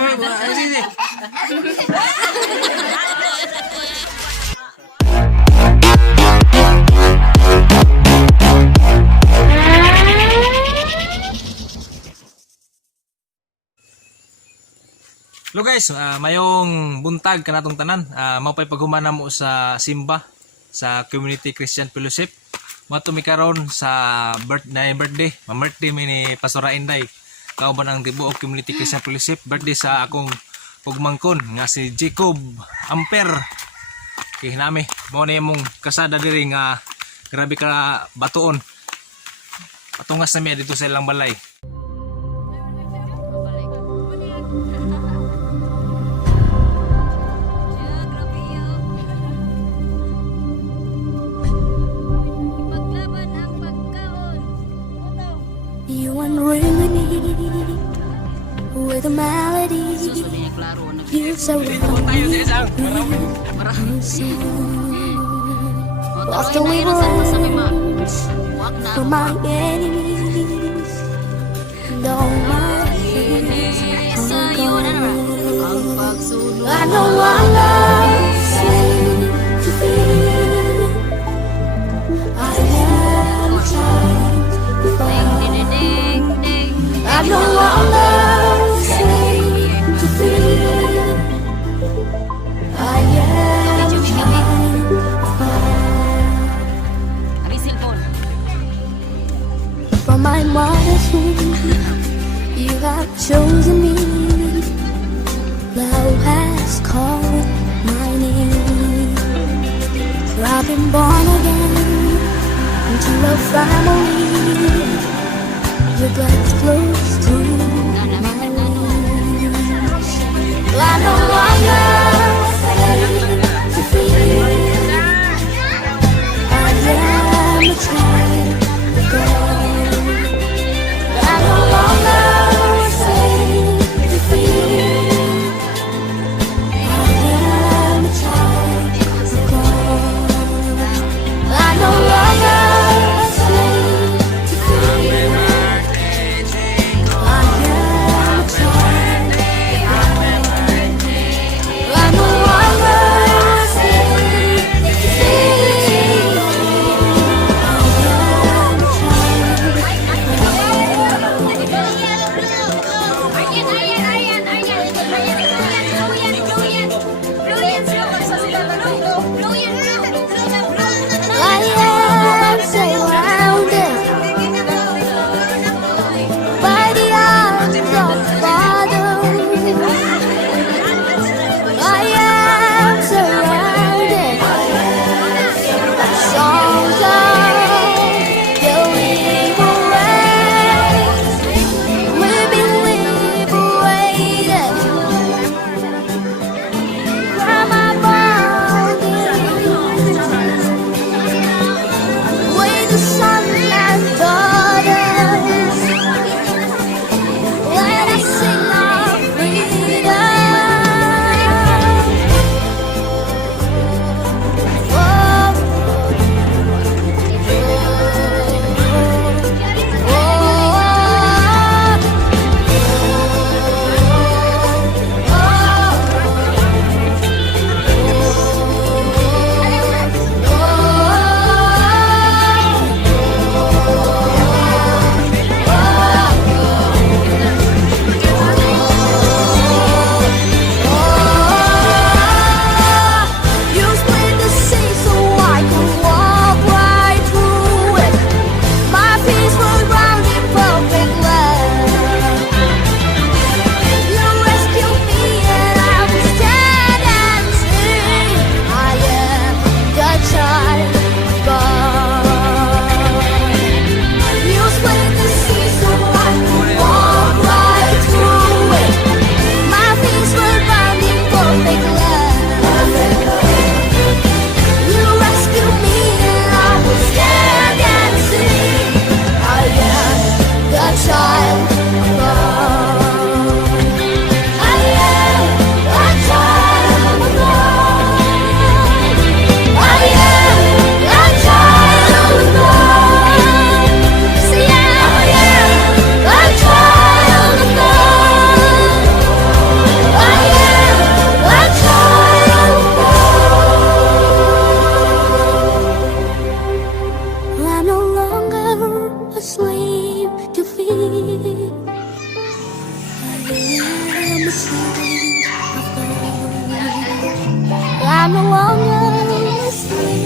Hello guys, mayong buntag kanatong tanan. Mapay paghumana mo sa simba sa Community Christian Fellowship. Mato mi karon sa birthday, ma-birthday mi ni Pastor Inday. Kauban ang tibuok Community Christian Fellowship, birthday sa akong pugmangkon nga si Jacob Amper. Kay nami mo ni mong kasada diri nga grabe ka batuon. Patungas na mi dito sa ilang balay. You unring me with a melody. You surround me. Wash away wounds from my enemies. And all my fears are gone. I know what love seems to feel. I am trying to find. I know what love seems to feel. I am trying to find. From my mother's womb, you a slave to fear. I am a slave of God. I'm no longer a slave.